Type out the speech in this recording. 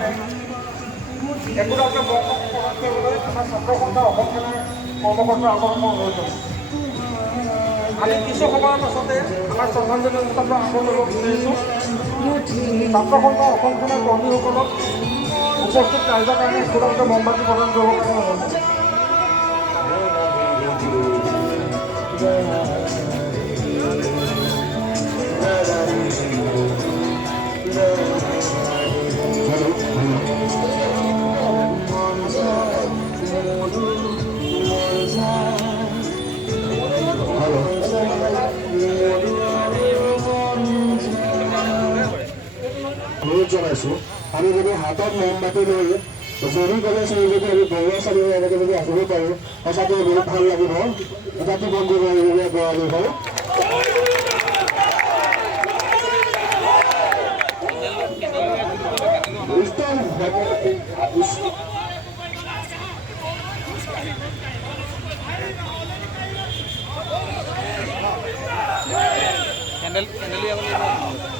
কাৰণে একোটাকে বৰ্তমান প্ৰদান কৰিবলৈ আমাৰ ছাত্ৰ সন্থা অসম সেনাৰ কৰ্মকৰ্তা আগমন অনুৰোধ জনাইছোঁ। আমি কিছু সময়ৰ পাছতে আমাৰ শ্ৰদ্ধাঞ্জলি অনুষ্ঠানটো আৰম্ভ কৰিব বিচাৰিছোঁ। ছাত্ৰ সন্থা অসম সেনাৰ কৰ্মীসকলক উপস্থিত ৰাইজৰ কাৰণে একোটাকে মমবাতি প্ৰদান কৰিবৰ কাৰণে অনুৰোধ জনাইছোঁ। অনুৰোধ জনাইছোঁ আমি যদি হাতত মমবাতি লৈ যদি কলেজ যদি আমি বৰুৱা চালি এনেকৈ যদি আহিব পাৰোঁ সঁচাকৈ বহুত ভাল লাগিব। এটাটো বন্ধু বৰালি হয়। कैंडल